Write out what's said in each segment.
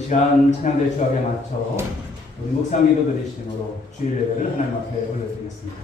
이 시간 찬양대 주합에 맞춰 우리 묵상기도 드리심으로 주일 예배를 하나님 앞에 올려드리겠습니다.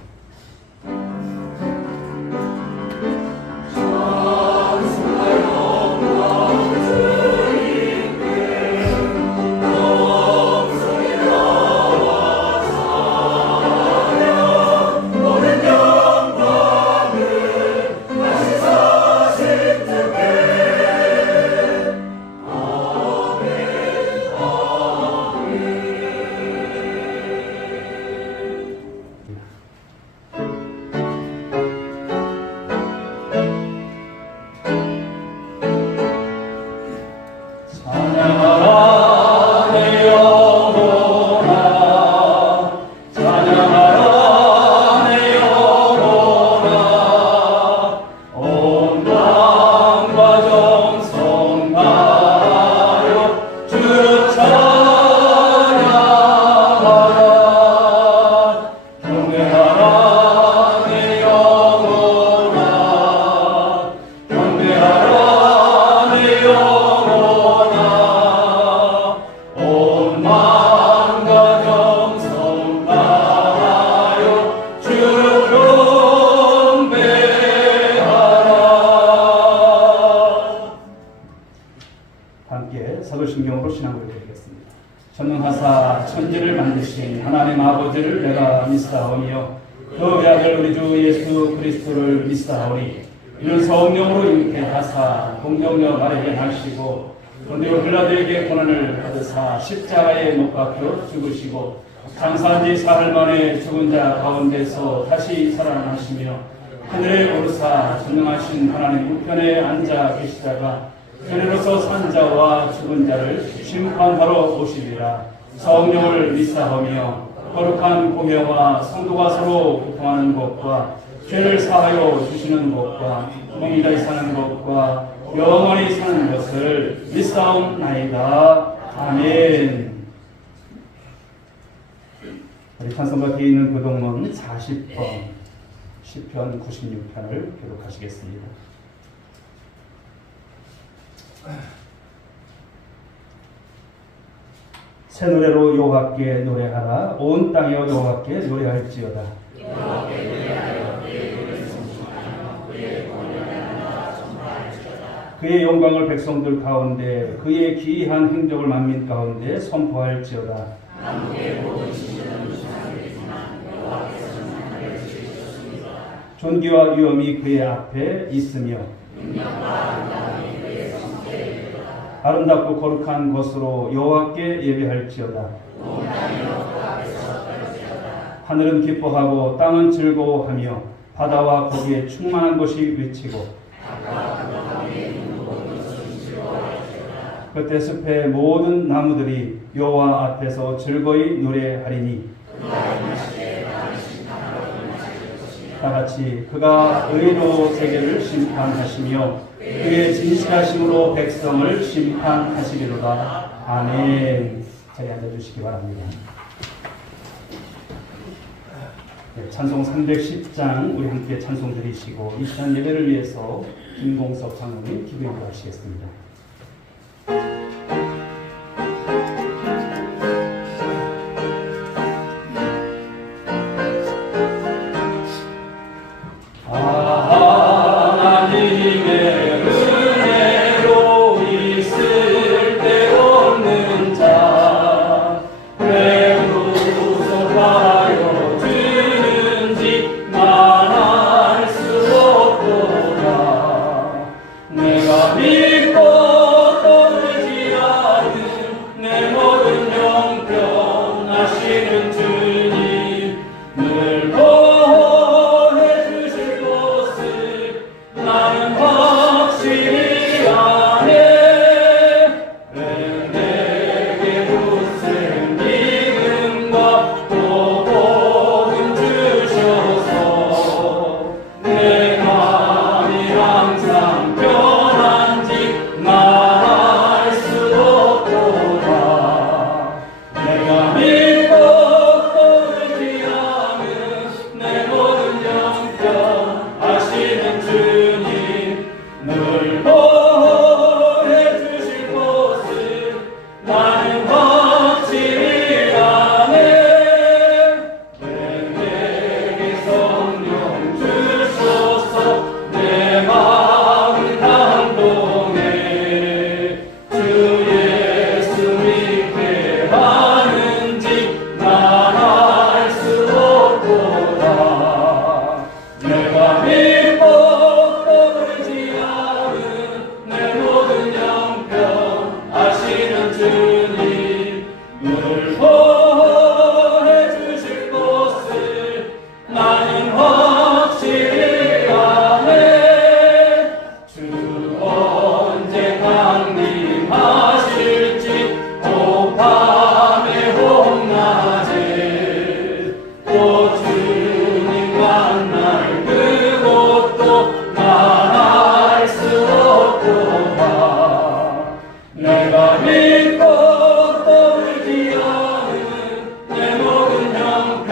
사도신경으로 신앙을 드리겠습니다. 전능하사 천지를 만드신 하나님 아버지를 내가 믿사오며 그 외아들 우리 주 예수 그리스도를 믿사오니 이는 성령으로 잉태하사 공경력 아래에 하시고 본디오 빌라도에게 고난을 받으사 십자가에 못 박혀 죽으시고 장사한 지 사흘 만에 죽은 자 가운데서 다시 살아나시며 하늘에 오르사 전능하신 하나님 우편에 앉아 계시다가 그리로서 산 자와 죽은 자를 심판하러 오시리라. 성령을 믿사오며 거룩한 공회와 성도가 서로 교통하는 것과 죄를 사하여 주시는 것과 영원히 사는 것과 영원히 사는 것을 믿사옵나이다. 아멘. 우리 찬송가 뒤에 있는 교동문 40번 시편 96편을 교독하시겠습니다. 새 노래로 여호와께 노래하라. 온 땅이여 여호와께 노래할지어다. 그의 영광을 백성들 가운데 그의 기이한 행적을 만민 가운데 선포할지어다. 존귀와 위엄이 그의 앞에 있으며 아름답고 거룩한 것으로 여호와께 예배할지어다. 하늘은 기뻐하고 땅은 즐거워하며 바다와 거기에 충만한 것이 외치고 그때 숲의 모든 나무들이 여호와 앞에서 즐거이 노래하리니 다같이 그가 의로 세계를 심판하시며 그의 진실하심으로 백성을 심판하시리로다. 아멘. 자리에 앉아주시기 바랍니다. 네, 찬송 310장 우리 함께 찬송 드리시고 이 시간 예배를 위해서 김공석 장로님 기도해 주시겠습니다. 믿고 또 나는 확실히 아네. 내게 성령 주소서. 내 마음을 감동해. 주 예수 믿게 하는지 난 알 수 없도다. 내가 믿고 떠오르지 않은 내 모든 형편 아시는 주님, 늘 보호해 주실 것을 나는 확실히 아네. 주 언제 강림하실지 오 밤의 홍낮에 또 주님 만날 그곳도 난 알 수 없도다. 내가 믿고 떠오르지 않은 내 모든 형편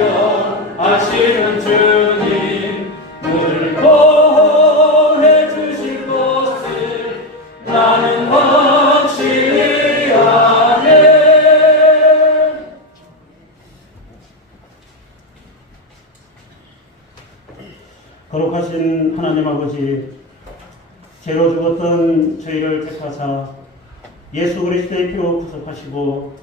아시는 주님, 늘 보호해 주실 것을 나는 확실히 아네. 거룩하신 하나님 아버지, 죄로 죽었던 저희를 택하사 예수 그리스도의 피로 구속하시고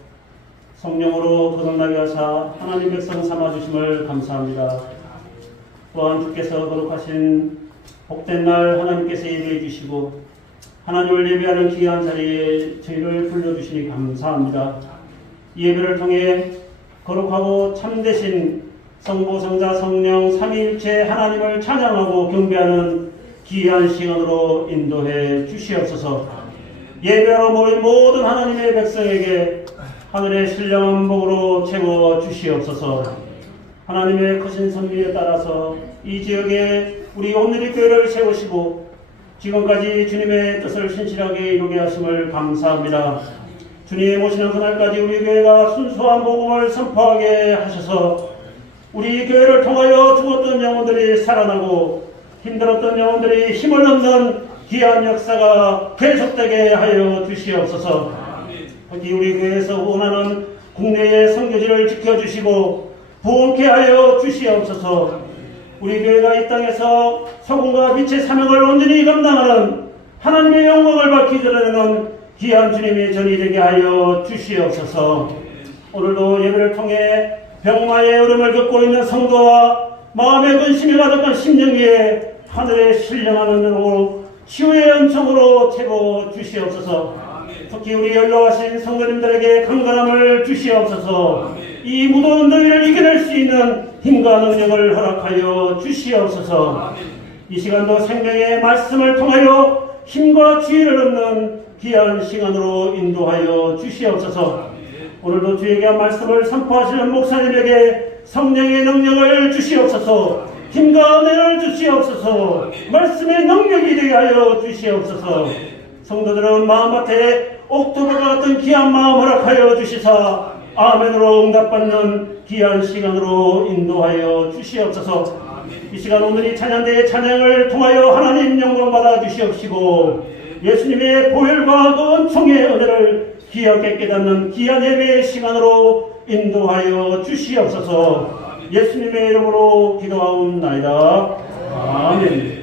성령으로 거듭나게 하사 하나님 백성 삼아주심을 감사합니다. 또한 주께서 거룩하신 복된 날 하나님께서 예배해 주시고 하나님을 예배하는 귀한 자리에 저희를 불러주시니 감사합니다. 이 예배를 통해 거룩하고 참되신 성부, 성자, 성령 삼위일체 하나님을 찬양하고 경배하는 귀한 시간으로 인도해 주시옵소서. 예배하러 모인 모든 하나님의 백성에게 하늘의 신령한 복으로 채워 주시옵소서. 하나님의 크신 섭리에 따라서 이 지역에 우리 온누리 교회를 세우시고 지금까지 주님의 뜻을 신실하게 이루게 하심을 감사합니다. 주님 오시는 그날까지 우리 교회가 순수한 복음을 선포하게 하셔서 우리 교회를 통하여 죽었던 영혼들이 살아나고 힘들었던 영혼들이 힘을 얻는 귀한 역사가 계속되게 하여 주시옵소서. 특히 우리 교회에서 원하는 국내의 선교지를 지켜주시고 부흥케 하여 주시옵소서. 우리 교회가 이 땅에서 소금과 빛의 사명을 온전히 감당하는 하나님의 영광을 밝히 드러내는 귀한 주님의 전이 되게 하여 주시옵소서. 오늘도 예배를 통해 병마의 얼음을 겪고 있는 성도와 마음의 근심이 가득한 심령 위에 하늘의 신령한 은혜로 치유의 은총으로 채워 주시옵소서. 특히 우리 연로하신 성도님들에게 강건함을 주시옵소서. 이 무더운 더위를 이겨낼 수 있는 힘과 능력을 허락하여 주시옵소서. 이 시간도 생명의 말씀을 통하여 힘과 지혜를 얻는 귀한 시간으로 인도하여 주시옵소서. 오늘도 주에게 한 말씀을 선포하시는 목사님에게 성령의 능력을 주시옵소서. 힘과 은혜를 주시옵소서. 말씀의 능력이 되게 하여 주시옵소서. 성도들은 마음밭에 옥토버와 같은 귀한 마음 허락하여 주시사 아멘으로 응답받는 귀한 시간으로 인도하여 주시옵소서. 이 시간 오늘 이 찬양대의 찬양을 통하여 하나님 영광받아 주시옵시고 예수님의 보혈과 그 은총의 은혜를 귀하게 깨닫는 귀한 예배의 시간으로 인도하여 주시옵소서. 예수님의 이름으로 기도하옵나이다. 아멘.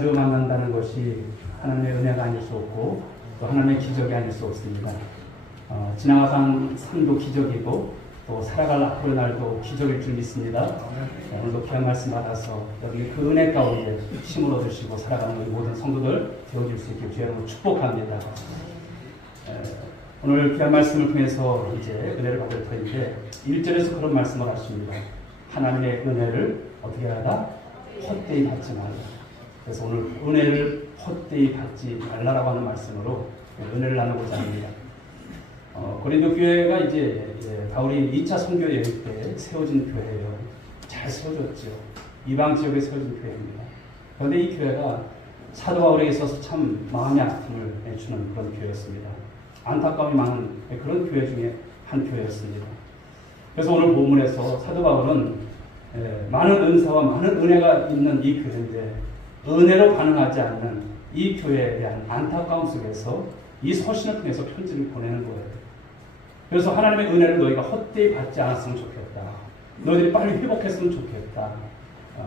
주 만난다는 것이 하나님의 은혜가 아닐 수 없고 또 하나님의 기적이 아닐 수 없습니다. 지나가던 삶도 기적이고 또 살아갈 앞으로의 날도 기적일 줄 믿습니다. 오늘도 귀한 말씀 받아서 여기 그 은혜 가운데 힘을 얻으시고 살아가는 우리 모든 성도들 되어줄 수 있게 주의 이름으로 축복합니다. 오늘 귀한 말씀을 통해서 이제 은혜를 받을 터인데 1절에서 그런 말씀을 하십니다. 하나님의 은혜를 어떻게 하다? 헛되이 받지 말라. 그래서 오늘 은혜를 헛되이 받지 말라라고 하는 말씀으로 은혜를 나누고자 합니다. 고린도 교회가 이제 바울이 2차 선교 여행 때 세워진 교회예요. 잘 세워졌죠. 이방 지역에 세워진 교회입니다. 그런데 이 교회가 사도 바울에 있어서 참 마음의 아픔을 주는 그런 교회였습니다. 안타까움이 많은 그런 교회 중에 한 교회였습니다. 그래서 오늘 본문에서 사도 바울은 많은 은사와 많은 은혜가 있는 이 교회인데 은혜로 반응하지 않는 이 교회에 대한 안타까움 속에서 이 서신을 통해서 편지를 보내는 거예요. 그래서 하나님의 은혜를 너희가 헛되이 받지 않았으면 좋겠다. 너희들이 빨리 회복했으면 좋겠다.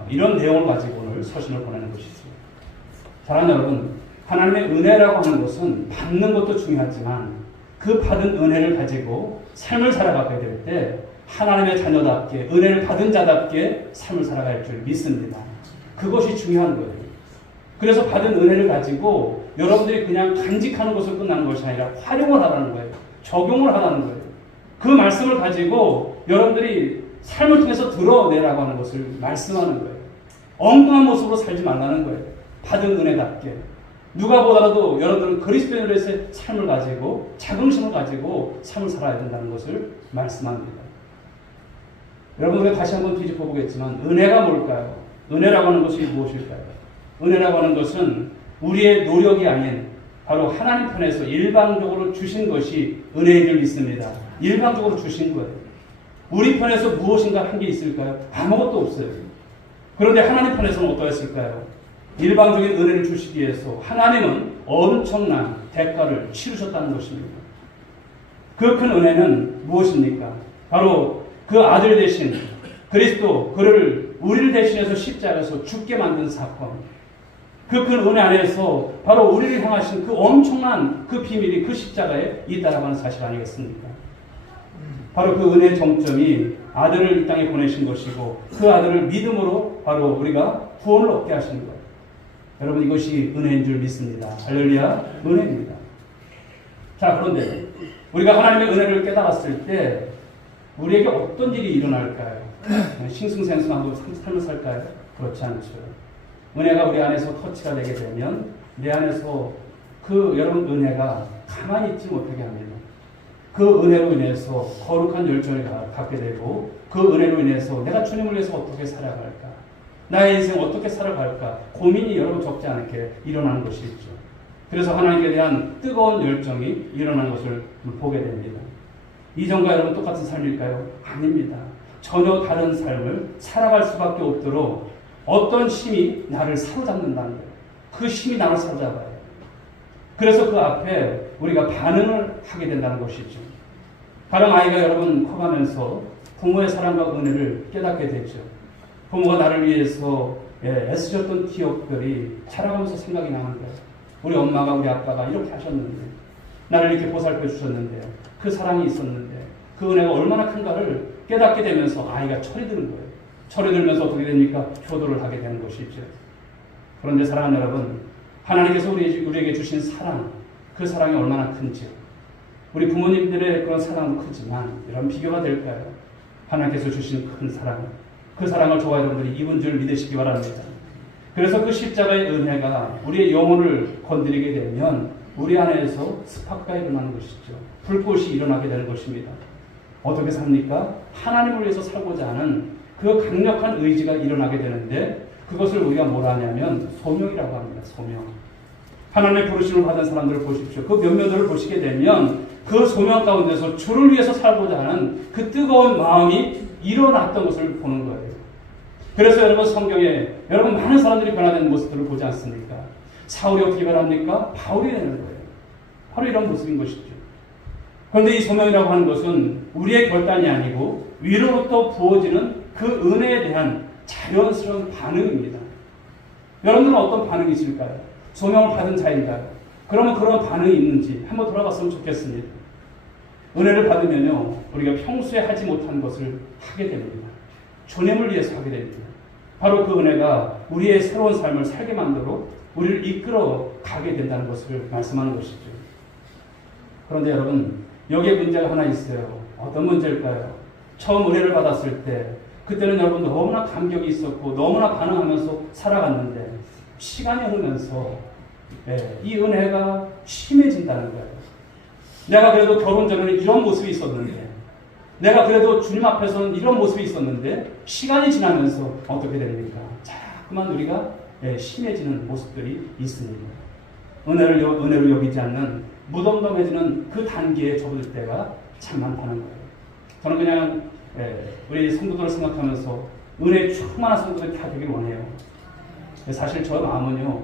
이런 내용을 가지고 오늘 서신을 보내는 것이죠. 사랑하는 여러분, 하나님의 은혜라고 하는 것은 받는 것도 중요하지만 그 받은 은혜를 가지고 삶을 살아가게 될 때 하나님의 자녀답게 은혜를 받은 자답게 삶을 살아갈 줄 믿습니다. 그것이 중요한 거예요. 그래서 받은 은혜를 가지고 여러분들이 그냥 간직하는 것으로 끝나는 것이 아니라 활용을 하라는 거예요. 적용을 하라는 거예요. 그 말씀을 가지고 여러분들이 삶을 통해서 드러내라고 하는 것을 말씀하는 거예요. 엉뚱한 모습으로 살지 말라는 거예요. 받은 은혜답게. 누가 보더라도 여러분들은 그리스도인으로서의 삶을 가지고 자긍심을 가지고 삶을 살아야 된다는 것을 말씀합니다. 여러분, 우리가 다시 한번 뒤집어 보겠지만 은혜가 뭘까요? 은혜라고 하는 것이 무엇일까요? 은혜라고 하는 것은 우리의 노력이 아닌 바로 하나님 편에서 일방적으로 주신 것이 은혜인 줄 믿습니다. 일방적으로 주신 거예요. 우리 편에서 무엇인가 한 게 있을까요? 아무것도 없어요. 그런데 하나님 편에서는 어떠했을까요? 일방적인 은혜를 주시기 위해서 하나님은 엄청난 대가를 치르셨다는 것입니다. 그 큰 은혜는 무엇입니까? 바로 그 아들 대신 그리스도, 그를 우리를 대신해서 십자가에서 죽게 만든 사건. 그 큰 은혜 안에서 바로 우리를 향하신 그 엄청난 그 비밀이 그 십자가에 있다라고 하는 사실 아니겠습니까? 바로 그 은혜의 정점이 아들을 이 땅에 보내신 것이고 그 아들을 믿음으로 바로 우리가 구원을 얻게 하신 거예요. 여러분, 이것이 은혜인 줄 믿습니다. 할렐루야, 은혜입니다. 자, 그런데 우리가 하나님의 은혜를 깨달았을 때 우리에게 어떤 일이 일어날까요? 싱숭생숭하고 삶을 살까요? 그렇지 않죠. 은혜가 우리 안에서 터치가 되게 되면 내 안에서 그 여러분 은혜가 가만히 있지 못하게 합니다. 그 은혜로 인해서 거룩한 열정을 갖게 되고 그 은혜로 인해서 내가 주님을 위해서 어떻게 살아갈까? 나의 인생 어떻게 살아갈까? 고민이 여러분 적지 않게 일어나는 것이 있죠. 그래서 하나님께 대한 뜨거운 열정이 일어나는 것을 보게 됩니다. 이전과 여러분 똑같은 삶일까요? 아닙니다. 전혀 다른 삶을 살아갈 수밖에 없도록 어떤 힘이 나를 사로잡는다는 거예요. 그 힘이 나를 사로잡아요. 그래서 그 앞에 우리가 반응을 하게 된다는 것이죠. 가령 아이가 여러분 커가면서 부모의 사랑과 은혜를 깨닫게 되죠. 부모가 나를 위해서 애쓰셨던 기억들이 자라가면서 생각이 나는 거예요. 우리 엄마가 우리 아빠가 이렇게 하셨는데 나를 이렇게 보살펴 주셨는데요. 그 사랑이 있었는데 그 은혜가 얼마나 큰가를 깨닫게 되면서 아이가 철이 드는 거예요. 철이 들면서 어떻게 됩니까? 효도를 하게 되는 것이죠. 그런데 사랑하는 여러분, 하나님께서 우리에게 주신 사랑, 그 사랑이 얼마나 큰지요. 우리 부모님들의 그런 사랑은 크지만 이런 비교가 될까요? 하나님께서 주신 큰 사랑, 그 사랑을 저와 여러분들이 입은 줄 믿으시기 바랍니다. 그래서 그 십자가의 은혜가 우리의 영혼을 건드리게 되면 우리 안에서 스파크가 일어나는 것이죠. 불꽃이 일어나게 되는 것입니다. 어떻게 삽니까? 하나님을 위해서 살고자 하는 그 강력한 의지가 일어나게 되는데 그것을 우리가 뭐라 하냐면 소명이라고 합니다. 소명. 하나님의 부르심을 받은 사람들을 보십시오. 그 몇몇을 보시게 되면 그 소명 가운데서 주를 위해서 살고자 하는 그 뜨거운 마음이 일어났던 것을 보는 거예요. 그래서 여러분 성경에 여러분 많은 사람들이 변화되는 모습들을 보지 않습니까? 사울이 어떻게 변합니까? 바울이 되는 거예요. 바로 이런 모습인 것이죠. 그런데 이 소명이라고 하는 것은 우리의 결단이 아니고 위로부터 부어지는 그 은혜에 대한 자연스러운 반응입니다. 여러분들은 어떤 반응이 있을까요? 소명을 받은 자인가요? 그러면 그런 반응이 있는지 한번 돌아봤으면 좋겠습니다. 은혜를 받으면요, 우리가 평소에 하지 못한 것을 하게 됩니다. 주님을 위해서 하게 됩니다. 바로 그 은혜가 우리의 새로운 삶을 살게 만들어 우리를 이끌어 가게 된다는 것을 말씀하는 것이죠. 그런데 여러분, 여기에 문제가 하나 있어요. 어떤 문제일까요? 처음 은혜를 받았을 때 그때는 여러분 너무나 감격이 있었고 너무나 반응하면서 살아갔는데 시간이 흐르면서 이 은혜가 심해진다는 거예요. 내가 그래도 결혼 전에는 이런 모습이 있었는데 내가 그래도 주님 앞에서는 이런 모습이 있었는데 시간이 지나면서 어떻게 됩니까? 자꾸만 우리가 심해지는 모습들이 있습니다. 은혜를 여기지 않는 무덤덤해지는 그 단계에 접어들 때가 참 많다는 거예요. 저는 그냥 우리 성도들을 생각하면서 은혜에 충만한 성도들이 다 되길 원해요. 사실 저 마음은요,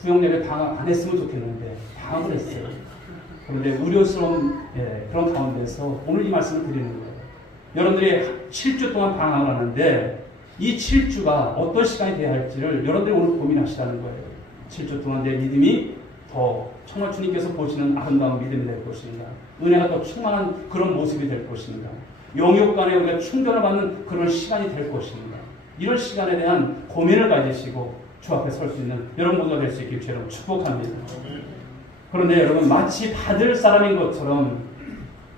구역예배 방학 안 했으면 좋겠는데 방학을 했어요. 그런데 우려스러운 그런 가운데서 오늘 이 말씀을 드리는 거예요. 여러분들이 7주 동안 방학을 하는데 이 7주가 어떤 시간이 돼야 할지를 여러분들이 오늘 고민하시라는 거예요. 7주 동안 내 믿음이 더 정말 주님께서 보시는 아름다운 믿음이 될 것인가, 은혜가 더 충만한 그런 모습이 될 것인가, 영육 간에 우리가 충전을 받는 그런 시간이 될 것인가, 이런 시간에 대한 고민을 가지시고 주 앞에 설 수 있는 여러분 모두가 될 수 있길 주로 축복합니다. 그런데 여러분, 마치 받을 사람인 것처럼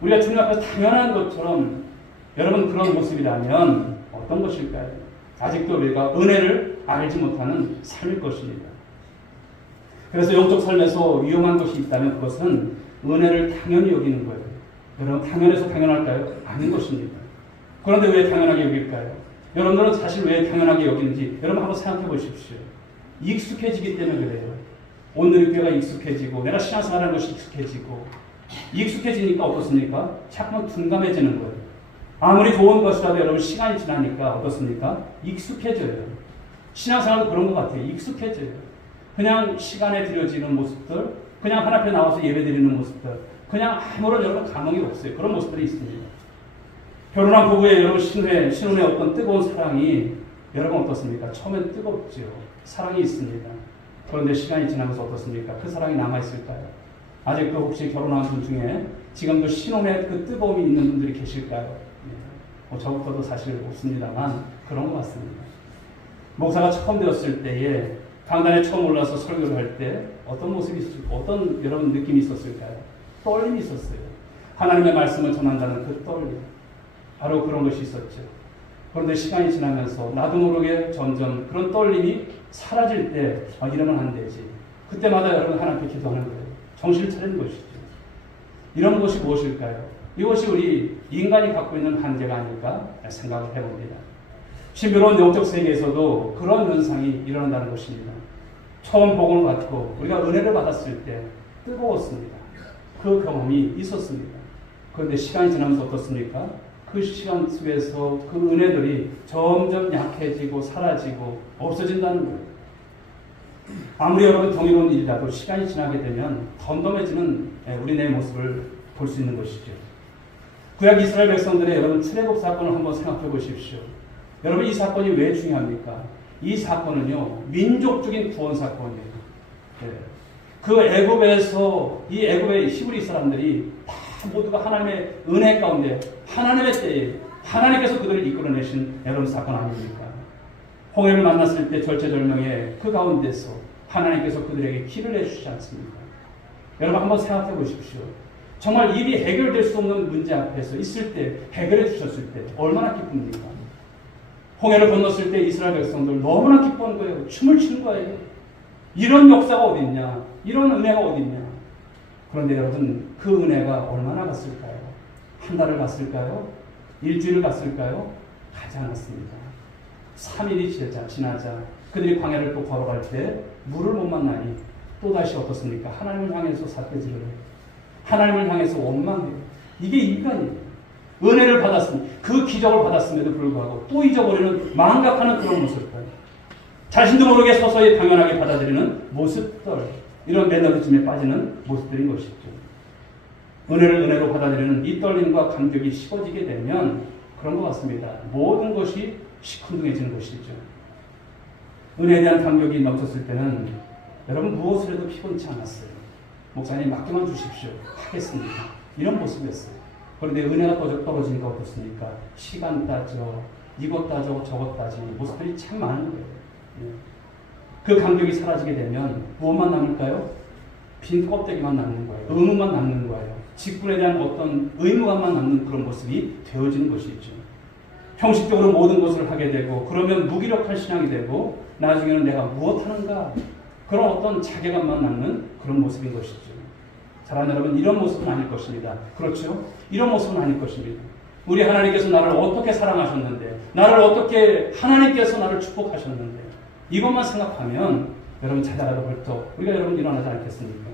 우리가 주님 앞에 당연한 것처럼 여러분 그런 모습이라면 어떤 것일까요? 아직도 우리가 은혜를 알지 못하는 삶일 것입니다. 그래서 영적 삶에서 위험한 것이 있다면 그것은 은혜를 당연히 여기는 거예요. 여러분, 당연해서 당연할까요? 아닌 것입니다. 그런데 왜 당연하게 여길까요? 여러분들은 사실 왜 당연하게 여기는지 여러분 한번 생각해 보십시오. 익숙해지기 때문에 그래요. 오늘의 교회가 익숙해지고 내가 신앙생활하는 것이 익숙해지고 익숙해지니까 어떻습니까? 자꾸만 둔감해지는 거예요. 아무리 좋은 것이라도 여러분 시간이 지나니까 어떻습니까? 익숙해져요. 신앙생활도 그런 것 같아요. 익숙해져요. 그냥 시간에 드려지는 모습들, 그냥 하나님 앞에 나와서 예배드리는 모습들, 그냥 아무런 여러분 감흥이 없어요. 그런 모습들이 있습니다. 결혼한 부부의 여러분 신혼의 어떤 뜨거운 사랑이 여러분 어떻습니까? 처음엔 뜨겁죠. 사랑이 있습니다. 그런데 시간이 지나면서 어떻습니까? 그 사랑이 남아있을까요? 아직도 혹시 결혼한 분 중에 지금도 신혼의 그 뜨거움이 있는 분들이 계실까요? 저부터도 사실 없습니다만 그런 것 같습니다. 목사가 처음 되었을 때에 강단에 처음 올라서 설교를 할 때 어떤 모습이 어떤 여러분 느낌이 있었을까요? 떨림이 있었어요. 하나님의 말씀을 전한다는 그 떨림. 바로 그런 것이 있었죠. 그런데 시간이 지나면서 나도 모르게 점점 그런 떨림이 사라질 때 이러면 안 되지. 그때마다 여러분 하나님께 기도하는 거예요. 정신을 차리는 것이죠. 이런 것이 무엇일까요? 이것이 우리 인간이 갖고 있는 한계가 아닐까 생각을 해봅니다. 신비로운 영적 세계에서도 그런 현상이 일어난다는 것입니다. 처음 복음을 받고 우리가 은혜를 받았을 때 뜨거웠습니다. 그 경험이 있었습니다. 그런데 시간이 지나면서 어떻습니까? 그 시간 속에서 그 은혜들이 점점 약해지고 사라지고 없어진다는 거예요. 아무리 여러분 경이로운 일이라도 시간이 지나게 되면 덤덤해지는 우리네 모습을 볼 수 있는 것이죠. 구약 이스라엘 백성들의 여러분 출애굽 사건을 한번 생각해 보십시오. 여러분 이 사건이 왜 중요합니까? 이 사건은요 민족적인 구원 사건이에요. 그 애굽에서 이 애굽의 히브리 사람들이 다 모두가 하나님의 은혜 가운데 하나님의 때에 하나님께서 그들을 이끌어내신 여러분 사건 아닙니까? 홍해를 만났을 때 절체절명의 그 가운데서 하나님께서 그들에게 길을 내주시지 않습니까? 여러분 한번 생각해 보십시오. 정말 일이 해결될 수 없는 문제 앞에서 있을 때 해결해 주셨을 때 얼마나 기쁩니까? 홍해를 건넜을 때 이스라엘 백성들 너무나 기쁜 거예요. 춤을 추는 거예요. 이런 역사가 어디 있냐? 이런 은혜가 어디 있냐? 그런데 여러분 그 은혜가 얼마나 갔을까요? 한 달을 갔을까요? 일주일을 갔을까요? 가지 않았습니다. 3일이 지나자 그들이 광야를 또 걸어갈 때 물을 못 만나니 또다시 어떻습니까? 하나님을 향해서 삿대질을 해요. 하나님을 향해서 원망해요. 이게 인간이에요. 은혜를 받았습니다. 그 기적을 받았음에도 불구하고 또 잊어버리는 망각하는 그런 모습들. 자신도 모르게 서서히 당연하게 받아들이는 모습들. 이런 매너리즘에 빠지는 모습들인 것이죠. 은혜를 은혜로 받아들이는 이 떨림과 감격이 식어지게 되면 그런 것 같습니다. 모든 것이 시큰둥해지는 것이죠. 은혜에 대한 감격이 넘쳤을 때는 여러분 무엇을 해도 피곤치 않았어요. 목사님 맡겨만 주십시오. 하겠습니다. 이런 모습이었어요. 그런데 은혜가 떨어지니까 어떻습니까? 시간 따져, 이것 따져, 저것 따지 모습들이 참 많은 거예요. 그 감격이 사라지게 되면 무엇만 남을까요? 빈 껍데기만 남는 거예요. 의무만 남는 거예요. 직분에 대한 어떤 의무감만 남는 그런 모습이 되어지는 것이죠. 형식적으로 모든 것을 하게 되고 그러면 무기력한 신앙이 되고 나중에는 내가 무엇 하는가 그런 어떤 자괴감만 남는 그런 모습인 것이죠. 사랑하는 여러분 이런 모습은 아닐 것입니다. 그렇죠? 이런 모습은 아닐 것입니다. 우리 하나님께서 나를 어떻게 사랑하셨는데 나를 어떻게 하나님께서 나를 축복하셨는데 이것만 생각하면 여러분 자다가도 벌떡 우리가 여러분 일어나지 않겠습니까?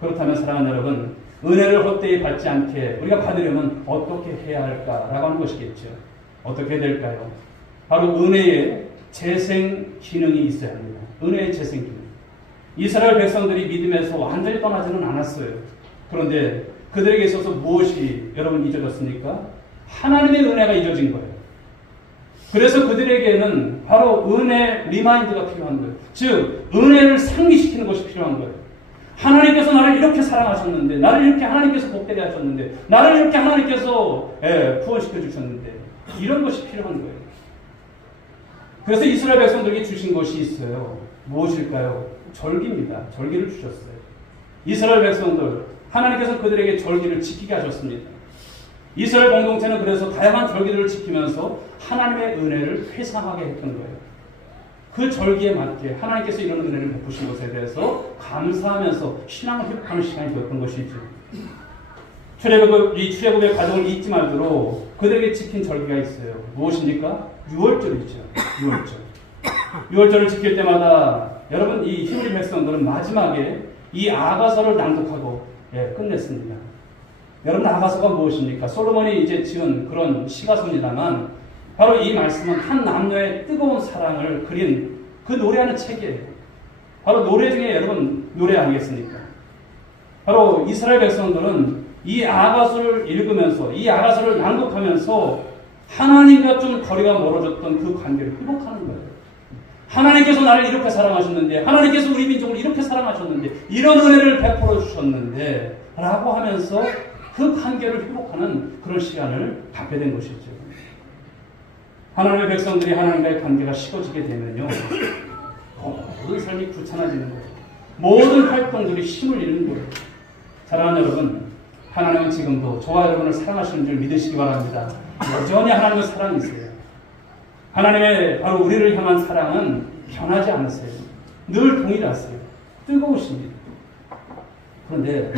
그렇다면 사랑하는 여러분 은혜를 헛되이 받지 않게 우리가 받으려면 어떻게 해야 할까라고 하는 것이겠죠. 어떻게 해야 될까요? 바로 은혜의 재생 기능이 있어야 합니다. 은혜의 재생 기능. 이스라엘 백성들이 믿음에서 완전히 떠나지는 않았어요. 그런데 그들에게 있어서 무엇이 여러분 잊어졌습니까? 하나님의 은혜가 잊어진 거예요. 그래서 그들에게는 바로 은혜 리마인드가 필요한 거예요. 즉 은혜를 상기시키는 것이 필요한 거예요. 하나님께서 나를 이렇게 사랑하셨는데 나를 이렇게 하나님께서 복되게 하셨는데 나를 이렇게 하나님께서 구원시켜 주셨는데 이런 것이 필요한 거예요. 그래서 이스라엘 백성들에게 주신 것이 있어요. 무엇일까요? 절기입니다. 절기를 주셨어요. 이스라엘 백성들 하나님께서 그들에게 절기를 지키게 하셨습니다. 이스라엘 공동체는 그래서 다양한 절기들을 지키면서 하나님의 은혜를 회상하게 했던 거예요. 그 절기에 맞게 하나님께서 이런 은혜를 베푸신 것에 대해서 감사하면서 신앙을 회복하는 시간이 되었던 것이죠. 이 출애굽의 과정을 잊지 말도록 그들에게 지킨 절기가 있어요. 무엇입니까? 유월절이죠. 유월절을 지킬 때마다 여러분 이 히브리 백성들은 마지막에 이 아가서를 낭독하고 끝냈습니다. 여러분 아가서가 무엇입니까? 솔로몬이 이제 지은 그런 시가son입니다만 바로 이 말씀은 한 남녀의 뜨거운 사랑을 그린 그 노래하는 책이에요. 바로 노래 중에 여러분 노래 아니겠습니까? 바로 이스라엘 백성들은 이 아가서를 읽으면서 이 아가서를 낭독하면서 하나님과 좀 거리가 멀어졌던 그 관계를 회복하는 거예요. 하나님께서 나를 이렇게 사랑하셨는데, 하나님께서 우리 민족을 이렇게 사랑하셨는데, 이런 은혜를 베풀어 주셨는데 라고 하면서 그 관계를 회복하는 그런 시간을 갖게 된 것이죠. 하나님의 백성들이 하나님과의 관계가 식어지게 되면요, 모든 삶이 귀찮아지는 거예요. 모든 활동들이 힘을 잃는 거예요. 사랑하는 여러분, 하나님은 지금도 저와 여러분을 사랑하시는 줄 믿으시기 바랍니다. 여전히 하나님의 사랑이 있어요. 하나님의 바로 우리를 향한 사랑은 변하지 않으세요. 늘 동일하세요. 뜨거우십니다. 그런데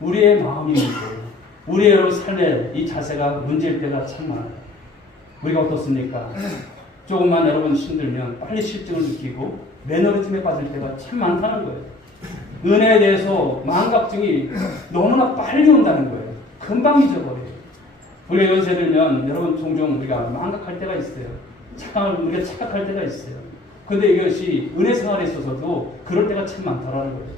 우리의 마음이 문제예요. 우리의 여러분 삶의 이 자세가 문제일 때가 참 많아요. 우리가 어떻습니까? 조금만 여러분 힘들면 빨리 실증을 느끼고 매너리즘에 빠질 때가 참 많다는 거예요. 은혜에 대해서 망각증이 너무나 빨리 온다는 거예요. 금방 잊어버려요. 우리가 연세 들면 여러분 종종 우리가 망각할 때가 있어요. 우리가 착각할 때가 있어요. 그런데 이것이 은혜 생활에 있어서도 그럴 때가 참 많다라는 거예요.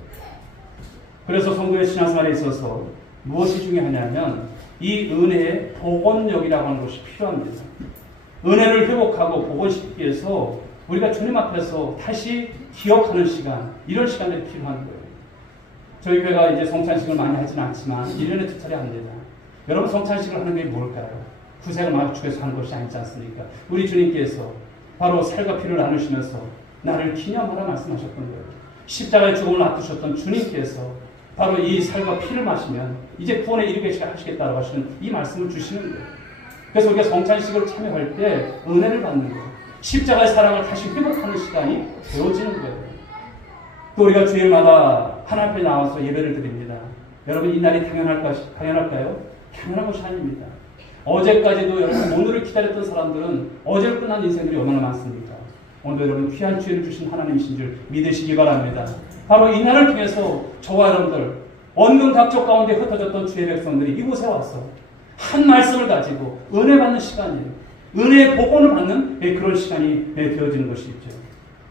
그래서 성도의 신앙생활에 있어서 무엇이 중요하냐면 이 은혜의 복원력이라고 하는 것이 필요합니다. 은혜를 회복하고 복원시키기 위해서 우리가 주님 앞에서 다시 기억하는 시간, 이런 시간들이 필요한 거예요. 저희 교회가 이제 성찬식을 많이 하지는 않지만 1년에 2차례 합니다. 여러분 성찬식을 하는 게 뭘까요? 구세를 맞추면서 하는 것이 아니지 않습니까? 우리 주님께서 바로 살과 피를 나누시면서 나를 기념하라 말씀하셨던 거예요. 십자가의 죽음을 앞두셨던 주님께서 바로 이 살과 피를 마시면 이제 구원에 이르게 하시겠다고 하시는 이 말씀을 주시는 거예요. 그래서 우리가 성찬식을 참여할 때 은혜를 받는 거예요. 십자가의 사랑을 다시 회복하는 시간이 되어지는 거예요. 또 우리가 주일마다 하나님 앞에 나와서 예배를 드립니다. 여러분 이 날이 당연할까요? 당연한 것이 아닙니다. 어제까지도 여러분 오늘을 기다렸던 사람들은 어제를 끝난 인생들이 얼마나 많습니까? 오늘 여러분 귀한 주일을 주신 하나님이신 줄 믿으시기 바랍니다. 바로 이 날을 통해서 저와 여러분들 원근각적 가운데 흩어졌던 주의 백성들이 이곳에 와서 한 말씀을 가지고 은혜 받는 시간이에요. 은혜의 복원을 받는 그런 시간이 되어지는 것이 있죠.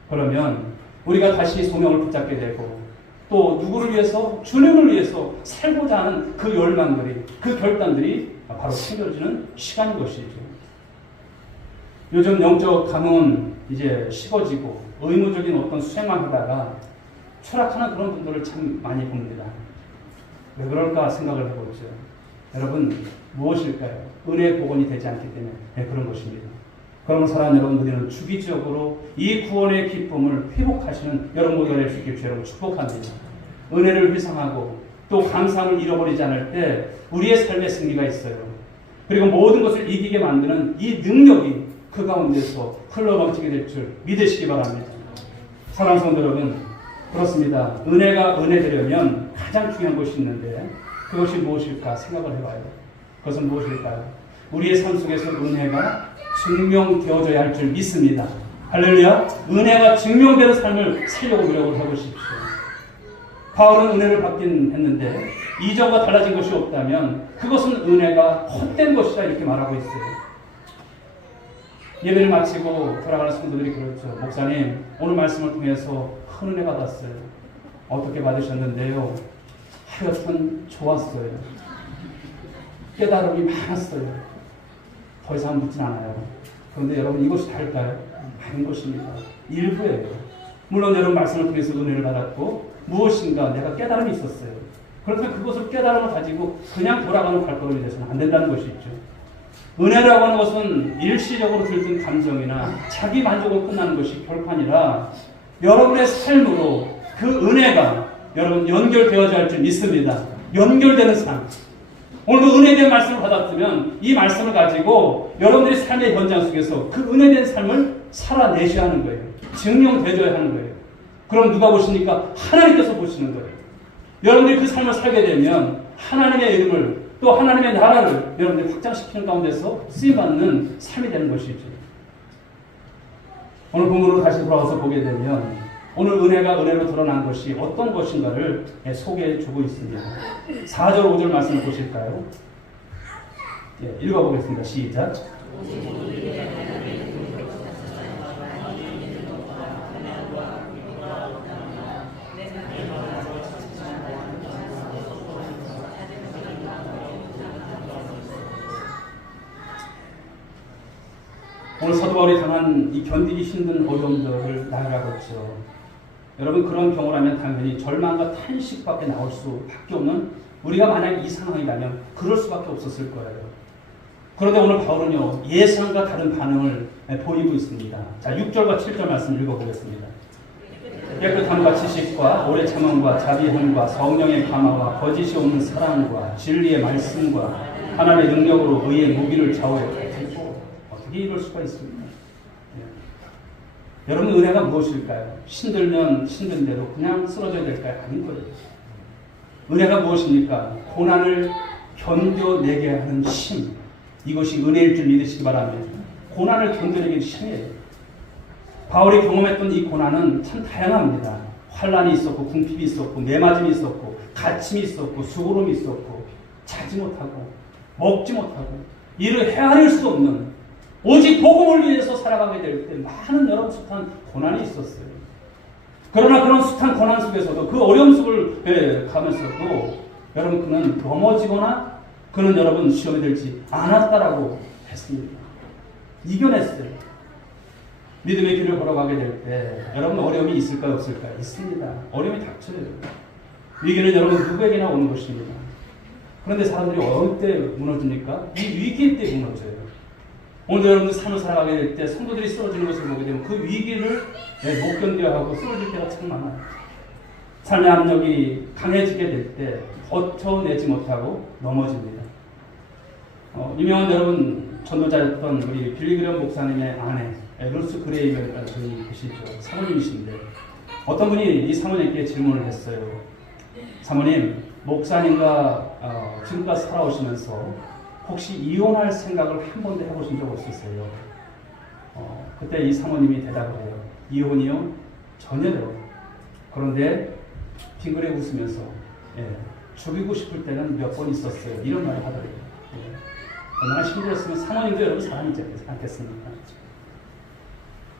그러면 우리가 다시 소명을 붙잡게 되고 또 누구를 위해서 주님을 위해서 살고자 하는 그 열망들이 그 결단들이 바로 생겨지는 시간인 것이죠. 요즘 영적 감흥은 이제 식어지고 의무적인 어떤 수행만 하다가 추락하는 그런 분들을 참 많이 봅니다. 왜 그럴까 생각을 해보죠. 여러분 무엇일까요? 은혜의 복원이 되지 않기 때문에 그런 것입니다. 그러면 사랑하는 여러분들은 주기적으로 이 구원의 기쁨을 회복하시는 여러분 모두가 될 수 있길 여러분 축복합니다. 은혜를 회상하고 또 감사함을 잃어버리지 않을 때 우리의 삶의 승리가 있어요. 그리고 모든 것을 이기게 만드는 이 능력이 그 가운데서 흘러넘치게 될 줄 믿으시기 바랍니다. 사랑하는 성도 여러분, 그렇습니다. 은혜가 은혜되려면 가장 중요한 것이 있는데 그것이 무엇일까 생각을 해봐요. 그것은 무엇일까요? 우리의 삶 속에서 은혜가 증명되어져야 할 줄 믿습니다. 할렐루야! 은혜가 증명되는 삶을 살려고 노력을 해보십시오. 바울은 은혜를 받긴 했는데 이전과 달라진 것이 없다면 그것은 은혜가 헛된 것이다 이렇게 말하고 있어요. 예배를 마치고 돌아가는 성도들이 그렇죠. 목사님 오늘 말씀을 통해서 큰 은혜 받았어요. 어떻게 받으셨는데요? 하여튼 좋았어요. 깨달음이 많았어요. 더 이상 묻진 않아요. 그런데 여러분 이것이 다일까요? 아닌 것입니다. 일부예요. 물론 여러분 말씀을 통해서 은혜를 받았고 무엇인가 내가 깨달음이 있었어요. 그렇다면 그것을 깨달음을 가지고 그냥 돌아가는 발걸음이 돼서는 안 된다는 것이 있죠. 은혜라고 하는 것은 일시적으로 들뜬 감정이나 자기 만족으로 끝나는 것이 결코 아니라 여러분의 삶으로 그 은혜가 여러분 연결되어져야 할 줄 믿습니다. 연결되는 삶. 오늘도 은혜된 말씀을 받았으면 이 말씀을 가지고 여러분들의 삶의 현장 속에서 그 은혜된 삶을 살아내셔야 하는 거예요. 증명되줘야 하는 거예요. 그럼 누가 보십니까? 하나님께서 보시는 거예요. 여러분들이 그 삶을 살게 되면 하나님의 이름을 또 하나님의 나라를 여러분들이 확장시키는 가운데서 쓰임받는 삶이 되는 것이죠. 오늘 본문으로 다시 돌아와서 보게 되면 오늘 은혜가 은혜로 드러난 것이 어떤 것인가를 소개해 주고 있습니다. 4절 5절 말씀을 보실까요? 읽어보겠습니다. 시작. 오늘 사도 바울이 당한 이 견디기 힘든 어려움들을 나열하고 여러분 그런 경우를 하면 당연히 절망과 탄식밖에 나올 수밖에 없는 우리가 만약 이 상황이라면 그럴 수밖에 없었을 거예요. 그런데 오늘 바울은요 예상과 다른 반응을 보이고 있습니다. 자 6절과 7절 말씀 읽어보겠습니다. 깨끗함과 지식과 오래 참음과 자비함과 성령의 감화와 거짓이 없는 사랑과 진리의 말씀과 하나님의 능력으로 의의 무기를 좌우에 어떻게 이럴 수가 있습니까? 여러분 은혜가 무엇일까요? 힘들면 힘든 대로 그냥 쓰러져야 될까요? 아닌 거예요. 은혜가 무엇입니까? 고난을 견뎌내게 하는 힘. 이것이 은혜일 줄 믿으시기 바랍니다. 고난을 견뎌내게 힘이에요. 바울이 경험했던 이 고난은 참 다양합니다. 환란이 있었고 궁핍이 있었고 매맞음이 있었고 갇힘이 있었고 수고름이 있었고 자지 못하고 먹지 못하고 이를 헤아릴 수 없는 오직 복음을 위해서 살아가게 될 때 많은 여러 숱한 고난이 있었어요. 그러나 그런 숱한 고난 속에서도 그 어려움 속을 가면서도 여러분 그는 넘어지거나 그는 여러분 시험이 들지 않았다라고 했습니다. 이겨냈어요. 믿음의 길을 걸어가게 될 때 여러분 어려움이 있을까요? 없을까요? 있습니다. 어려움이 닥쳐요. 위기는 여러분 누구에게나 오는 것입니다. 그런데 사람들이 어느 때 무너집니까? 이 위기 때 무너져요. 오늘도 여러분들 삶을 살아가게 될 때 성도들이 쓰러지는 것을 보게 되면 그 위기를 못 견뎌야 하고 쓰러질 때가 참 많아요. 삶의 압력이 강해지게 될 때 버텨내지 못하고 넘어집니다. 유명한 여러분 전도자였던 우리 빌리그램 목사님의 아내 루스 그레이라는 분이 계시죠. 사모님이신데 어떤 분이 이 사모님께 질문을 했어요. 사모님, 목사님과 지금까지 살아오시면서 혹시 이혼할 생각을 한 번도 해보신 적 없으세요? 그때 이 사모님이 대답을 해요. 이혼이요? 전혀요. 그런데 빙그레 웃으면서 죽이고 싶을 때는 몇 번 있었어요. 이런 말을 하더라고요. 얼마나 힘들었으면 사모님도 여러분 사람이지 않겠습니까?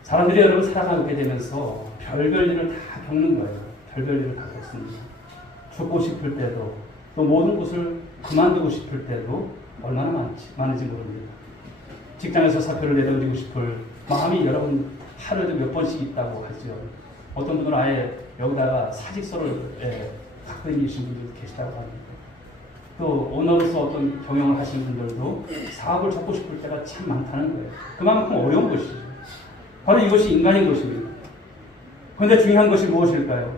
사람들이 여러분 살아가게 되면서 별별 일을 다 겪는 거예요. 별별 일을 다 겪습니다. 죽고 싶을 때도 또 모든 것을 그만두고 싶을 때도 얼마나 많은지 모릅니다. 직장에서 사표를 내던지고 싶을 마음이 여러분 하루에도 몇 번씩 있다고 하죠. 어떤 분들은 아예 여기다가 사직서를 갖고 계신 분들 계시다고 합니다. 또 오너로서 어떤 경영을 하시는 분들도 사업을 접고 싶을 때가 참 많다는 거예요. 그만큼 어려운 것이죠. 바로 이것이 인간인 것입니다. 그런데 중요한 것이 무엇일까요?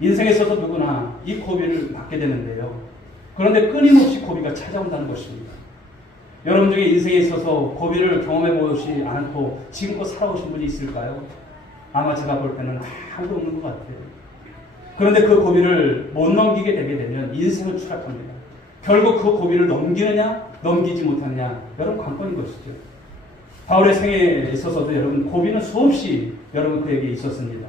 인생에 있어서 누구나 이 고비를 맞게 되는데요. 그런데 끊임없이 고비가 찾아온다는 것입니다. 여러분 중에 인생에 있어서 고비를 경험해 보지 않고 지금껏 살아오신 분이 있을까요? 아마 제가 볼 때는 아무도 없는 것 같아요. 그런데 그 고비를 못 넘기게 되게 되면 인생은 추락합니다. 결국 그 고비를 넘기느냐 넘기지 못하느냐 여러분 관건인 것이죠. 바울의 생애에 있어서도 여러분 고비는 수없이 여러분 그에게 있었습니다.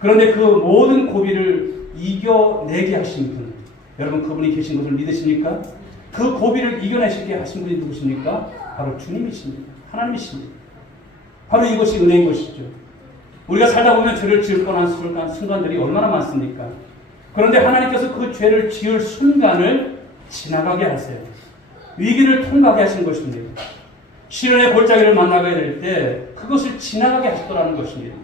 그런데 그 모든 고비를 이겨내게 하신 분, 여러분 그분이 계신 것을 믿으십니까? 그 고비를 이겨내시게 하신 분이 누구십니까? 바로 주님이십니다. 하나님이십니다. 바로 이것이 은혜인 것이죠. 우리가 살다 보면 죄를 지을 뻔한 순간들이 얼마나 많습니까? 그런데 하나님께서 그 죄를 지을 순간을 지나가게 하세요. 위기를 통과하게 하신 것입니다. 시련의 골짜기를 만나게 될 때 그것을 지나가게 하시더라는 것입니다.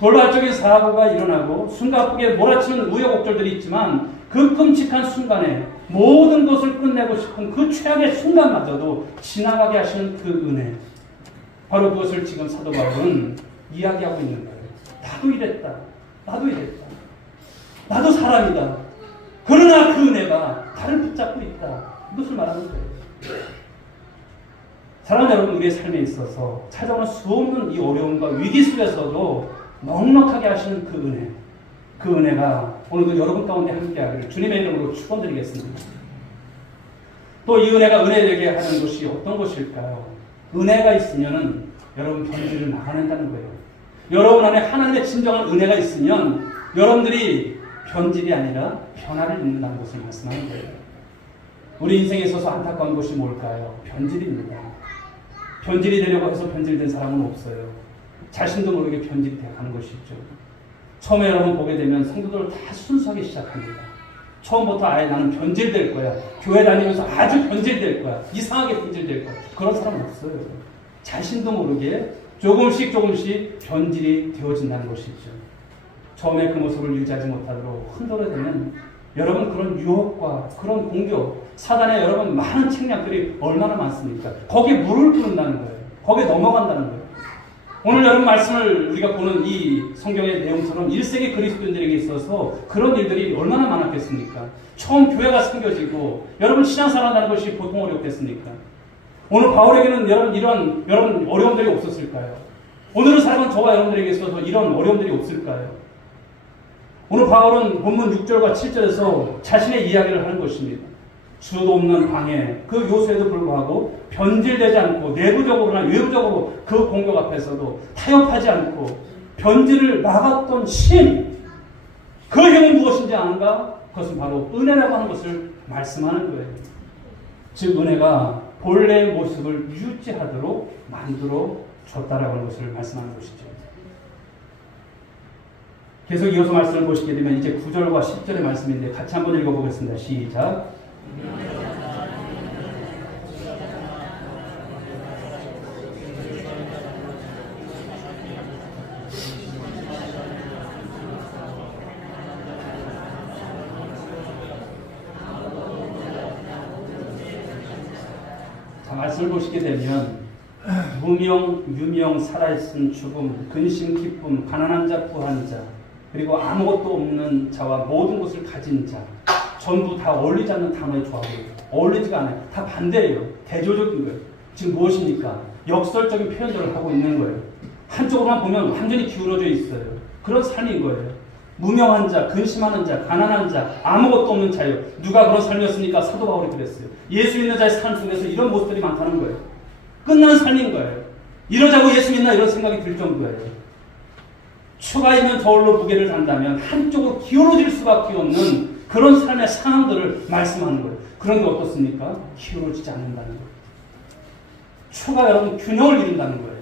돌발적인 사고가 일어나고 숨가쁘게 몰아치는 우여곡절들이 있지만 그 끔찍한 순간에 모든 것을 끝내고 싶은 그 최악의 순간마저도 지나가게 하시는 그 은혜, 바로 그것을 지금 사도 바울은 이야기하고 있는 거예요. 나도 이랬다. 나도 이랬다. 나도 사람이다. 그러나 그 은혜가 나를 붙잡고 있다. 그것을 말하는 거예요. 사랑하는 여러분, 우리의 삶에 있어서 찾아오는 수없는 이 어려움과 위기 속에서도 넉넉하게 하시는 그 은혜가 오늘도 여러분 가운데 함께하기를 주님의 이름으로 축원드리겠습니다. 또 이 은혜가 은혜되게 하는 것이 어떤 것일까요? 은혜가 있으면은 여러분 변질을 막아낸다는 거예요. 여러분 안에 하나님의 진정한 은혜가 있으면 여러분들이 변질이 아니라 변화를 입는다는 것을 말씀하는 거예요. 우리 인생에 있어서 안타까운 것이 뭘까요? 변질입니다. 변질이 되려고 해서 변질된 사람은 없어요. 자신도 모르게 변질이 되어가는 것이 있죠. 처음에 여러분 보게 되면 성도들을 다 순수하게 시작합니다. 처음부터 아예 나는 변질될 거야. 교회 다니면서 아주 변질될 거야. 이상하게 변질될 거야. 그런 사람은 없어요. 자신도 모르게 조금씩 변질이 되어진다는 것이죠. 처음에 그 모습을 유지하지 못하도록 흔들어대면 여러분 그런 유혹과 그런 공격, 사단의 여러분 많은 책략들이 얼마나 많습니까? 거기에 물을 끓는다는 거예요. 거기에 넘어간다는 거예요. 오늘 여러분 말씀을 우리가 보는 이 성경의 내용처럼 1세기 그리스도인들에게 있어서 그런 일들이 얼마나 많았겠습니까? 처음 교회가 생겨지고 여러분 신앙생활한다는 것이 보통 어렵겠습니까? 오늘 바울에게는 여러분 어려움들이 없었을까요? 오늘은 살아가는 저와 여러분들에게 있어서 이런 어려움들이 없을까요? 오늘 바울은 본문 6절과 7절에서 자신의 이야기를 하는 것입니다. 주도 없는 방해, 그 요소에도 불구하고 변질되지 않고 내부적으로나 외부적으로 그 공격 앞에서도 타협하지 않고 변질을 막았던 힘, 그 힘은 무엇인지 아는가? 그것은 바로 은혜라고 하는 것을 말씀하는 거예요. 즉 은혜가 본래의 모습을 유지하도록 만들어 줬다라고 하는 것을 말씀하는 것이죠. 계속 이어서 말씀을 보시게 되면 이제 9절과 10절의 말씀인데 같이 한번 읽어보겠습니다. 시작. 자, 말씀을 보시게 되면 무명, 유명, 살아있은 죽음, 근심, 기쁨, 가난한 자, 부한 자, 그리고 아무것도 없는 자와 모든 것을 가진 자, 전부 다 어울리지 않는 단어의 조합이에요. 어울리지가 않아요. 다 반대예요. 대조적인 거예요. 지금 무엇입니까? 역설적인 표현들을 하고 있는 거예요. 한쪽으로만 보면 완전히 기울어져 있어요. 그런 삶인 거예요. 무명한 자, 근심하는 자, 가난한 자, 아무것도 없는 자요. 누가 그런 삶이었습니까? 사도 바울이 그랬어요. 예수 믿는 자의 삶 속에서 이런 모습들이 많다는 거예요. 끝나는 삶인 거예요. 이러자고 예수 믿나 이런 생각이 들 정도예요. 추가이면 저울로 무게를 단다면 한쪽으로 기울어질 수밖에 없는 그런 삶의 상황들을 말씀하는 거예요. 그런 게 어떻습니까? 기울어지지 않는다는 거예요. 추가 여러분 균형을 이룬다는 거예요.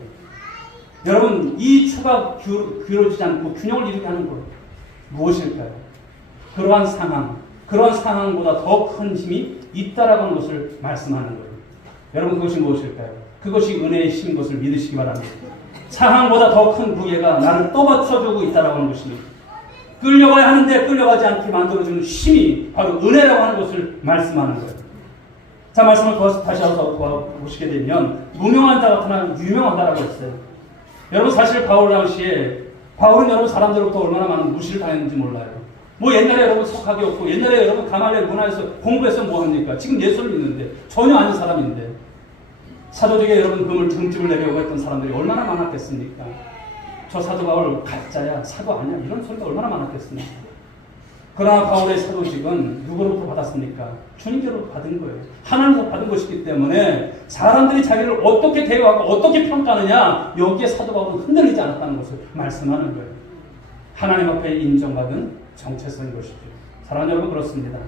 여러분 이 추가 기울어지지 않고 균형을 이루게 하는 거예요. 무엇일까요? 그러한 상황보다 더 큰 힘이 있다라고 하는 것을 말씀하는 거예요. 여러분 그것이 무엇일까요? 그것이 은혜의 힘인 것을 믿으시기 바랍니다. 상황보다 더 큰 무게가 나를 떠받쳐주고 있다라고 하는 것입니다. 끌려가야 하는데 끌려가지 않게 만들어주는 힘이 바로 은혜라고 하는 것을 말씀하는 거예요. 자, 말씀을 다시 한번 보시게 되면 무명한 자 같으나 유명하다라고 했어요. 여러분 사실 바울은 여러분 사람들로부터 얼마나 많은 무시를 당했는지 몰라요. 뭐 옛날에 여러분 석학이었고 옛날에 여러분 가말리엘 문화에서 공부해서 뭐 합니까? 지금 예수를 믿는데 전혀 아닌 사람인데 사도직에 여러분 등집을 내려고 했던 사람들이 얼마나 많았겠습니까? 저 사도 바울 가짜야, 사도 아니야 이런 소리가 얼마나 많았겠습니까? 그러나 바울의 사도직은 누구로부터 받았습니까? 주님께로부터 받은 거예요. 하나님으로부터 받은 것이기 때문에 사람들이 자기를 어떻게 대우하고 어떻게 평가하느냐 여기에 사도 바울은 흔들리지 않았다는 것을 말씀하는 거예요. 하나님 앞에 인정받은 정체성인 것이죠. 사랑하는 여러분 그렇습니다.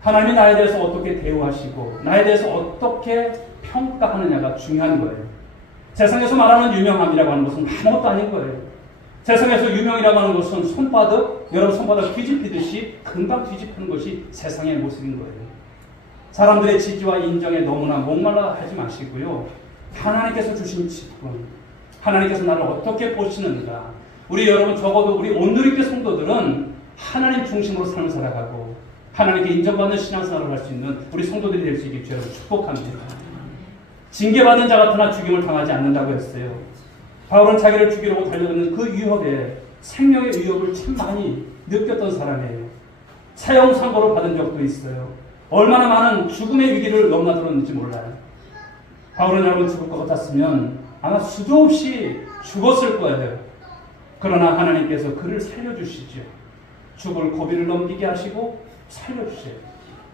하나님이 나에 대해서 어떻게 대우하시고 나에 대해서 어떻게 평가하느냐가 중요한 거예요. 세상에서 말하는 유명함이라고 하는 것은 아무것도 아닌 거예요. 세상에서 유명이라고 하는 것은 여러분 손바닥 뒤집히듯이 금방 뒤집히는 것이 세상의 모습인 거예요. 사람들의 지지와 인정에 너무나 목말라 하지 마시고요. 하나님께서 주신 직분, 하나님께서 나를 어떻게 보시는가. 여러분 적어도 우리 온누리교회 성도들은 하나님 중심으로 삶을 살아가고 하나님께 인정받는 신앙생활을 할 수 있는 우리 성도들이 될 수 있게 여러분 축복합니다. 징계받는 자 같으나 죽임을 당하지 않는다고 했어요. 바울은 자기를 죽이려고 달려드는 그 위협에 생명의 위협을 참 많이 느꼈던 사람이에요. 사형 선고를 받은 적도 있어요. 얼마나 많은 죽음의 위기를 넘나들었는지 몰라요. 바울은 여러분 죽을 것 같았으면 아마 수도 없이 죽었을 거예요. 그러나 하나님께서 그를 살려주시죠. 죽을 고비를 넘기게 하시고 살려주세요.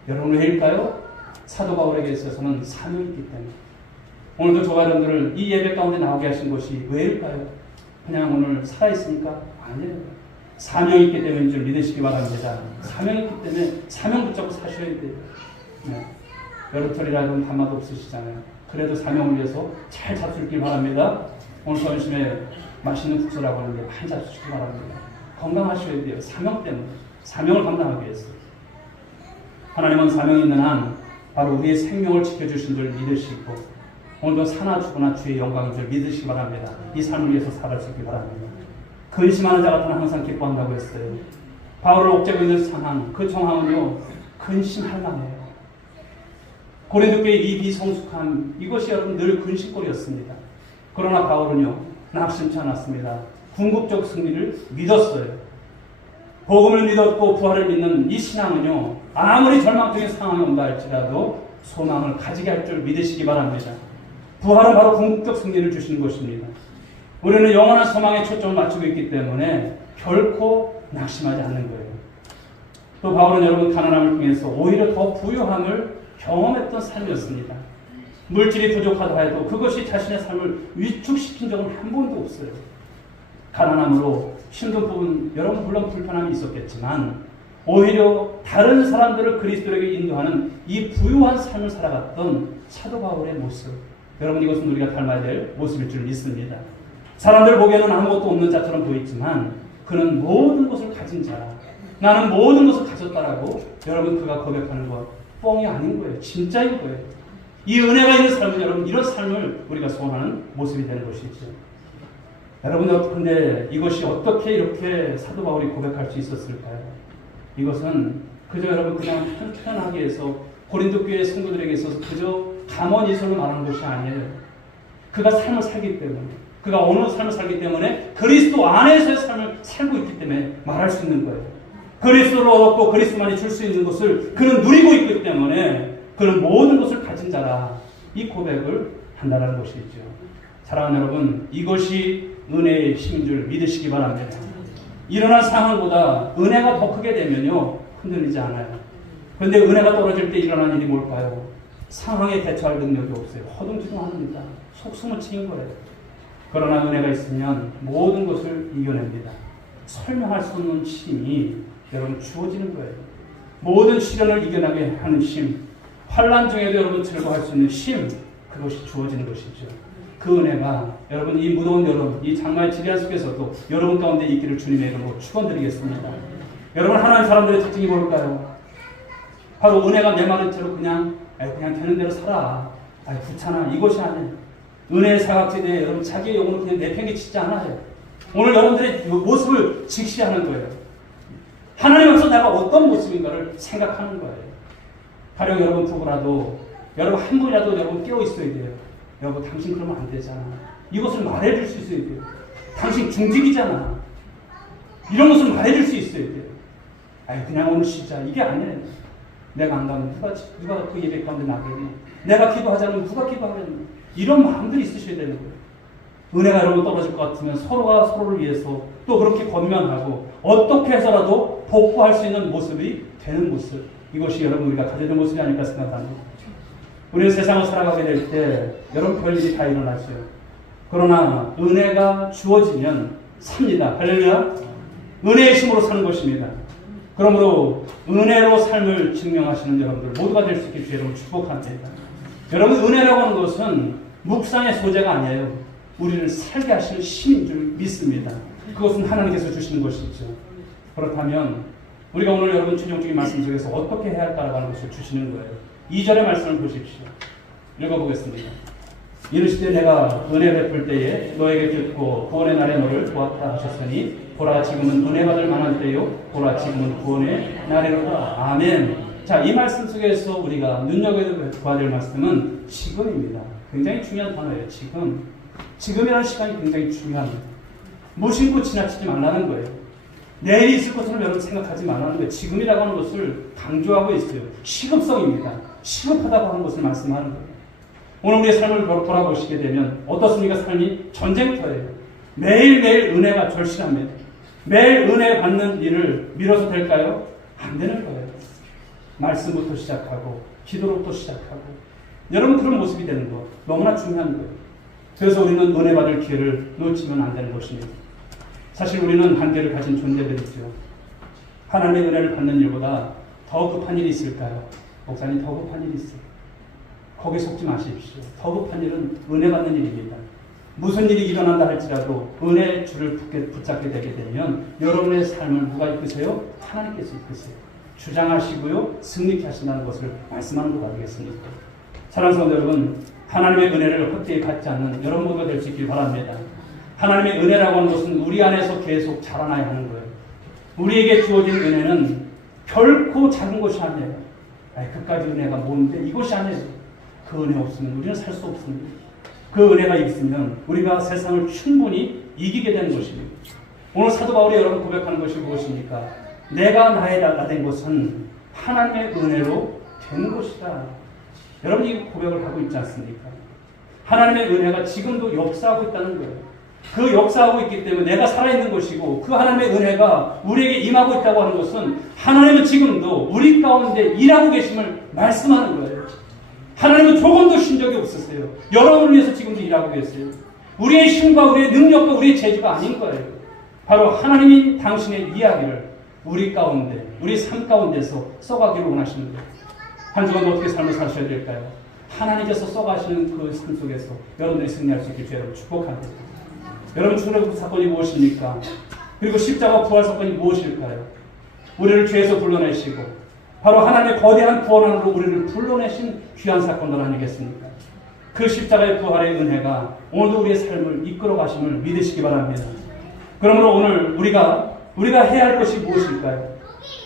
여러분 왜일까요? 사도 바울에게 있어서는 사명이 있기 때문에. 오늘도 저와 여러분들을 이 예배 가운데 나오게 하신 것이 왜일까요? 그냥 오늘 살아있으니까? 아니에요. 사명이 있기 때문인 줄 믿으시기 바랍니다. 사명이 있기 때문에 사명 붙잡고 사셔야 돼요. 네. 여름철이라도 밤마다 없으시잖아요. 그래도 사명을 위해서 잘 잡수길 바랍니다. 오늘 점심에 맛있는 국수라고 하는데 많이 잡수시기 바랍니다. 건강하셔야 돼요. 사명 때문에. 사명을 감당하기 위해서. 하나님은 사명이 있는 한 바로 우리의 생명을 지켜주신 줄 믿으시고 오늘도 사나 죽으나 주의 영광인 줄 믿으시기 바랍니다. 이 삶을 위해서 살아주시기 바랍니다. 근심하는 자 같은 항상 기뻐한다고 했어요. 바울을 옥죄고 있는 상황, 그 정황은요 근심할 만해요. 고린도교의 이 비성숙함, 이것이 여러분 늘 근심거리였습니다. 그러나 바울은요 낙심치 않았습니다. 궁극적 승리를 믿었어요. 복음을 믿었고 부활을 믿는 이 신앙은요 아무리 절망적인 상황이 온다 할지라도 소망을 가지게 할 줄 믿으시기 바랍니다. 부활은 바로 궁극적 승리를 주시는 것입니다. 우리는 영원한 소망에 초점을 맞추고 있기 때문에 결코 낙심하지 않는 거예요. 또 바울은 여러분 가난함을 통해서 오히려 더 부유함을 경험했던 삶이었습니다. 물질이 부족하다 해도 그것이 자신의 삶을 위축시킨 적은 한 번도 없어요. 가난함으로 힘든 부분 여러분 물론 불편함이 있었겠지만 오히려 다른 사람들을 그리스도에게 인도하는 이 부유한 삶을 살아갔던 사도 바울의 모습, 여러분 이것은 우리가 닮아야 될 모습일 줄 믿습니다. 사람들 보기에는 아무것도 없는 자처럼 보이지만 그는 모든 것을 가진 자라. 나는 모든 것을 가졌다라고 여러분 그가 고백하는 것 뻥이 아닌 거예요. 진짜인 거예요. 이 은혜가 있는 삶은 여러분 이런 삶을 우리가 소원하는 모습이 되는 것이죠. 여러분 근데 이것이 어떻게 이렇게 사도 바울이 고백할 수 있었을까요? 이것은 그저 여러분 그냥 편하게 해서 고린도 교회 성도들에게 있어서 그저 감언이설로 말하는 것이 아니에요. 그가 삶을 살기 때문에 그가 어느 삶을 살기 때문에 그리스도 안에서의 삶을 살고 있기 때문에 말할 수 있는 거예요. 그리스도를 얻었고 그리스도만이 줄 수 있는 것을 그는 누리고 있기 때문에 그는 모든 것을 가진 자라 이 고백을 한다는 것이죠. 사랑하는 여러분 이것이 은혜의 힘인 줄 믿으시기 바랍니다. 일어난 상황보다 은혜가 더 크게 되면요 흔들리지 않아요. 그런데 은혜가 떨어질 때 일어난 일이 뭘까요? 상황에 대처할 능력이 없어요. 허둥지둥합니다. 속숨을 치는 거예요. 그러나 은혜가 있으면 모든 것을 이겨냅니다. 설명할 수 없는 힘이 여러분 주어지는 거예요. 모든 시련을 이겨나게 하는 힘, 환난 중에도 여러분 즐거워할 수 있는 힘, 그것이 주어지는 것이죠. 그 은혜가 여러분 이 무더운 여름, 이 장마의 지리한 속에서도 여러분 가운데 있기를 주님의 이름으로 축원드리겠습니다. 여러분 하나님 사람들의 특징이 뭘까요? 바로 은혜가 메마른 채로 그냥 되는 대로 살아. 귀찮아. 이것이 아니에요. 은혜의 사각지대에 여러분 자기의 영혼을 그냥 내팽개치지 않아요. 오늘 여러분들의 모습을 직시하는 거예요. 하나님 앞에서 내가 어떤 모습인가를 생각하는 거예요. 가령 여러분 부부라도 여러분 한 분이라도 여러분 깨어 있어야 돼요. 여러분 당신 그러면 안 되잖아. 이것을 말해줄 수 있어야 돼요. 당신 중직이잖아. 이런 것을 말해줄 수 있어야 돼요. 그냥 오늘 쉬자. 이게 아니에요. 내가 안 가면 누가 그 예배 가운데 나겠니? 내가 기도하지 않으면 누가 기도하겠니? 이런 마음들이 있으셔야 되는 거예요. 은혜가 여러분 떨어질 것 같으면 서로가 서로를 위해서 또 그렇게 권면하고 어떻게 해서라도 복구할 수 있는 모습이 되는 모습. 이것이 여러분 우리가 가져야 될 모습이 아닐까 생각합니다. 우리는 세상을 살아가게 될 때 여러분 별일이 다 일어나죠. 그러나 은혜가 주어지면 삽니다. 할렐루야. 은혜의 힘으로 사는 것입니다. 그러므로 은혜로 삶을 증명하시는 여러분들 모두가 될 수 있게 주의 이름으로 축복합니다. 여러분 은혜라고 하는 것은 묵상의 소재가 아니에요. 우리를 살게 하시는 힘인 줄 믿습니다. 그것은 하나님께서 주시는 것이죠. 그렇다면 우리가 오늘 여러분 최종적인 말씀 속에서 어떻게 해야 할까라고 하는 것을 주시는 거예요. 2절의 말씀을 보십시오. 읽어보겠습니다. 이르시되 내가 은혜 베풀 때에 너에게 듣고 구원의 날에 너를 보았다 하셨으니 보라 지금은 은혜 받을 만한 때요 보라 지금은 구원의 날이로다. 아멘. 자, 이 말씀 속에서 우리가 눈여겨봐야 될 말씀은 지금입니다. 굉장히 중요한 단어예요. 지금이라는 시간이 굉장히 중요합니다. 무심코 지나치지 말라는 거예요. 내일이 있을 것처럼 여러분 생각하지 말라는 거예요. 지금이라고 하는 것을 강조하고 있어요. 시급성입니다. 시급하다고 하는 것을 말씀하는 거예요. 오늘 우리의 삶을 돌아보시게 되면 어떻습니까? 삶이 전쟁터예요. 매일매일 은혜가 절실합니다. 매일 은혜 받는 일을 미뤄서 될까요? 안 되는 거예요. 말씀부터 시작하고 기도로부터 시작하고 여러분 그런 모습이 되는 거 너무나 중요한 거예요. 그래서 우리는 은혜 받을 기회를 놓치면 안 되는 것입니다. 사실 우리는 한계를 가진 존재들이죠. 하나님의 은혜를 받는 일보다 더 급한 일이 있을까요? 목사님 더 급한 일이 있어요. 거기에 속지 마십시오. 더 급한 일은 은혜 받는 일입니다. 무슨 일이 일어난다 할지라도 은혜의 줄을 붙잡게 되게 되면 여러분의 삶을 누가 이끄세요? 하나님께서 이끄세요. 주장하시고요. 승리케 하신다는 것을 말씀하는 것 아니겠습니까? 사랑하는 성도 여러분, 하나님의 은혜를 헛되이 받지 않는 여러분 모두가 될 수 있길 바랍니다. 하나님의 은혜라고 하는 것은 우리 안에서 계속 자라나야 하는 거예요. 우리에게 주어진 은혜는 결코 작은 것이 아니에요. 그까지 은혜가 뭔데 이것이 아니에요. 그 은혜 없으면 우리는 살 수 없습니다. 그 은혜가 있으면 우리가 세상을 충분히 이기게 되는 것입니다. 오늘 사도 바울이 여러분 고백하는 것이 무엇입니까? 내가 나 된 것은 하나님의 은혜로 된 것이다. 여러분이 이 고백을 하고 있지 않습니까? 하나님의 은혜가 지금도 역사하고 있다는 거예요. 그 역사하고 있기 때문에 내가 살아있는 것이고 그 하나님의 은혜가 우리에게 임하고 있다고 하는 것은 하나님은 지금도 우리 가운데 일하고 계심을 말씀하는 거예요. 하나님은 조금도 쉰 적이 없으세요. 여러분을 위해서 지금도 일하고 계세요. 우리의 힘과 우리의 능력과 우리의 재주가 아닌 거예요. 바로 하나님이 당신의 이야기를 우리 가운데, 우리 삶 가운데서 써가기를 원하시는 거예요. 한 주간 어떻게 삶을 사셔야 될까요? 하나님께서 써가시는 그 삶 속에서 여러분들이 승리할 수 있길 여러분 축복합니다. 여러분 출애굽 사건이 무엇입니까? 그리고 십자가 부활 사건이 무엇일까요? 우리를 죄에서 불러내시고 바로 하나님의 거대한 구원으로 우리를 불러내신 귀한 사건들 아니겠습니까? 그 십자가의 부활의 은혜가 오늘도 우리의 삶을 이끌어 가심을 믿으시기 바랍니다. 그러므로 오늘 우리가 해야 할 것이 무엇일까요?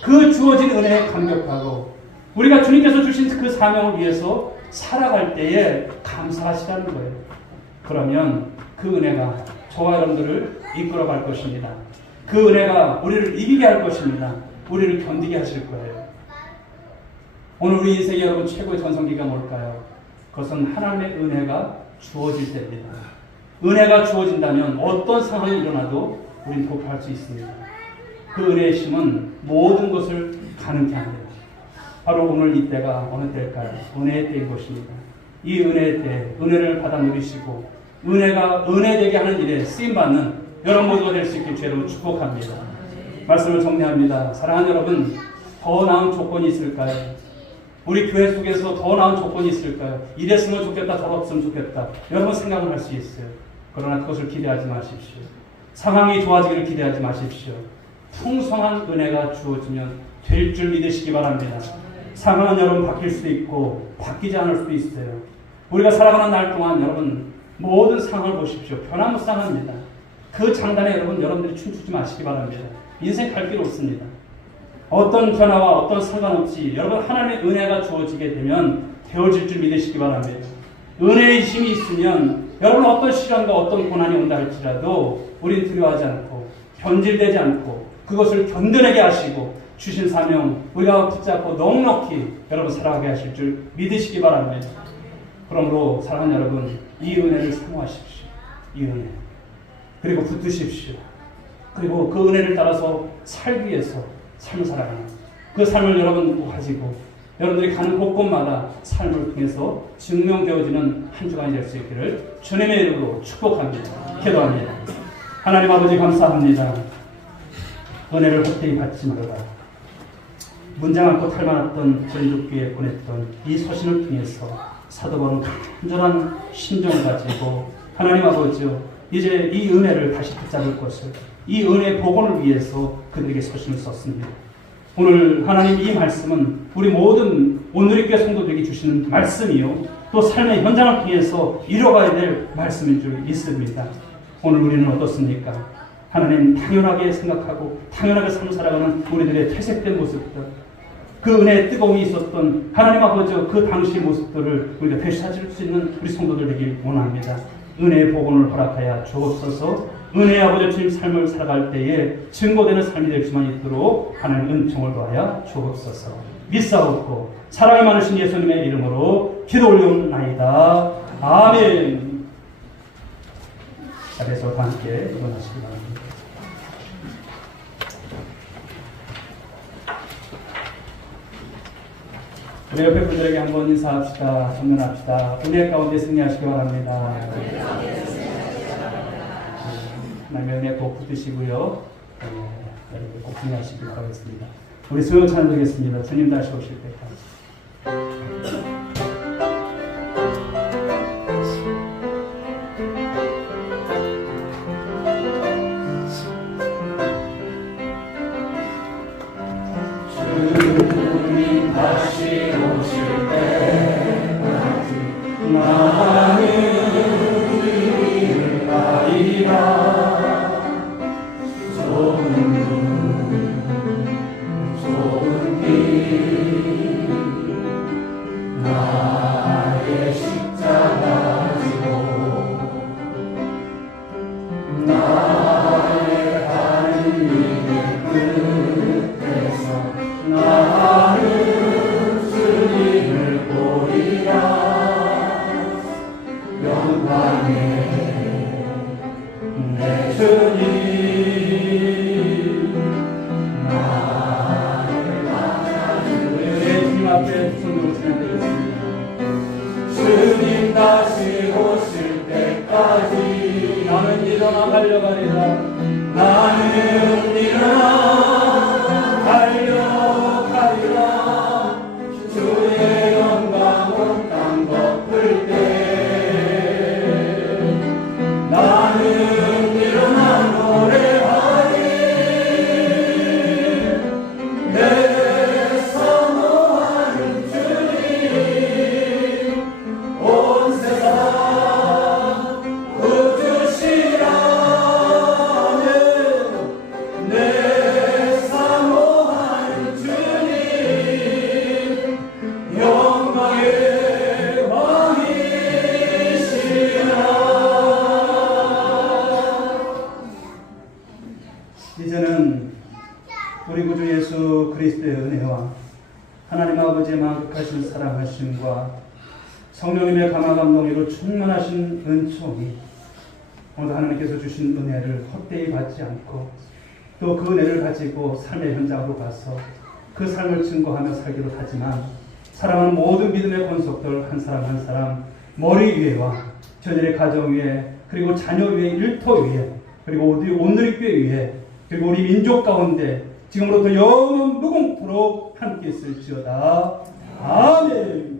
그 주어진 은혜에 감격하고 우리가 주님께서 주신 그 사명을 위해서 살아갈 때에 감사하시라는 거예요. 그러면 그 은혜가 저와 여러분들을 이끌어 갈 것입니다. 그 은혜가 우리를 이기게 할 것입니다. 우리를 견디게 하실 거예요. 오늘 우리 인생의 여러분 최고의 전성기가 뭘까요? 그것은 하나님의 은혜가 주어질 때입니다. 은혜가 주어진다면 어떤 상황이 일어나도 우리는 도파할 수 있습니다. 그 은혜의 힘은 모든 것을 가능케 합니다. 바로 오늘 이때가 어느 때일까요? 은혜의 때인 것입니다. 이 은혜의 때 은혜를 받아 누리시고 은혜가 은혜되게 하는 일에 쓰임받는 여러분 모두가 될 수 있길 주로 축복합니다. 말씀을 정리합니다. 사랑하는 여러분, 더 나은 조건이 있을까요? 우리 교회 속에서 더 나은 조건이 있을까요? 이랬으면 좋겠다, 저랬으면 좋겠다. 여러분 생각을 할 수 있어요. 그러나 그것을 기대하지 마십시오. 상황이 좋아지기를 기대하지 마십시오. 풍성한 은혜가 주어지면 될 줄 믿으시기 바랍니다. 상황은 여러분 바뀔 수도 있고 바뀌지 않을 수도 있어요. 우리가 살아가는 날 동안 여러분 모든 상황을 보십시오. 변화무쌍합니다. 그 장단에 여러분들이 춤추지 마시기 바랍니다. 인생 갈 길 없습니다. 어떤 변화와 어떤 상관없이 여러분 하나님의 은혜가 주어지게 되면 되어질 줄 믿으시기 바랍니다. 은혜의 힘이 있으면 여러분 어떤 시련과 어떤 고난이 온다 할지라도 우리는 두려워하지 않고 변질되지 않고 그것을 견뎌내게 하시고 주신 사명 우리가 붙잡고 넉넉히 여러분 살아가게 하실 줄 믿으시기 바랍니다. 그러므로 사랑하는 여러분, 이 은혜를 사모하십시오. 이 은혜. 그리고 붙드십시오. 그리고 그 은혜를 따라서 살기 위해서 삶을 살아가는 그 삶을 여러분 가지고 여러분들이 가는 곳곳마다 삶을 통해서 증명되어지는 한 주간이 될 수 있기를 주님의 이름으로 축복합니다. 기도합니다. 하나님 아버지 감사합니다. 은혜를 헛되이 받지 말아라. 문장 않고 탈만했던 전주교에 보냈던 이 서신을 통해서 사도 바울은 간절한 심정을 가지고 하나님 아버지요 이제 이 은혜를 다시 붙잡을 것을 이 은혜의 복원을 위해서 그들에게 서신을 썼습니다. 오늘 하나님 이 말씀은 우리 모든 오늘의 교회 성도들에게 주시는 말씀이요 또 삶의 현장을 통해서 이뤄가야 될 말씀인 줄 믿습니다. 오늘 우리는 어떻습니까? 하나님 당연하게 생각하고 당연하게 삶을 살아가는 우리들의 퇴색된 모습들 그 은혜의 뜨거움이 있었던 하나님 아버지 그 당시의 모습들을 우리가 되찾을 수 있는 우리 성도들 되길 원합니다. 은혜의 복원을 허락하여 주옵소서. 은혜의 아버지 주님 삶을 살아갈 때에 증거되는 삶이 될 수만 있도록 하나님 은총을 더하여 주옵소서. 믿사옵고 사랑이 많으신 예수님의 이름으로 기도 올려옵나이다. 아멘. 자리에서 함께 일어나시기 바랍니다. 우리 옆에 분들에게 한번 인사합시다. 전면합시다. 은혜 가운데 승리하시기 바랍니다. 하나님의 은혜 꼭 붙드시고요. 여러분 꼭 승리하시기 바라겠습니다. 우리 수요 찬양드리겠습니다. 주님 다시 오실 때까지. 주님 다시 오실 때까지 나는 주님을 가리라. 좁은 길 나의 십자가 지고 나의 달림의 끝에서 나는 주님을 보리라. 영광의 내 주님 앞에 손으로 찬양드리겠습니다. 주님 다시 오실 때까지 나는 일어나 달려가리라. 나는 일어나 달려가리라. 주의 영광 온 땅 덮을 때 나는 일어나 노래하리. 이제는 우리 구주 예수 그리스도의 은혜와 하나님 아버지의 만극하신 사랑하심과 성령님의 강한 감동으로 충만하신 은총이 오늘 하나님께서 주신 은혜를 헛되이 받지 않고 또 그 은혜를 가지고 삶의 현장으로 가서 그 삶을 증거하며 살기로 하지만 사랑하는 모든 믿음의 권속들 한 사람 한 사람 머리 위에와 저들의 가정 위에 그리고 자녀 위에 일터 위에 그리고 우리 온누리교회 위에 그리고 우리 민족 가운데 지금부터 영원 무궁토록 함께 있을지어다. 아멘.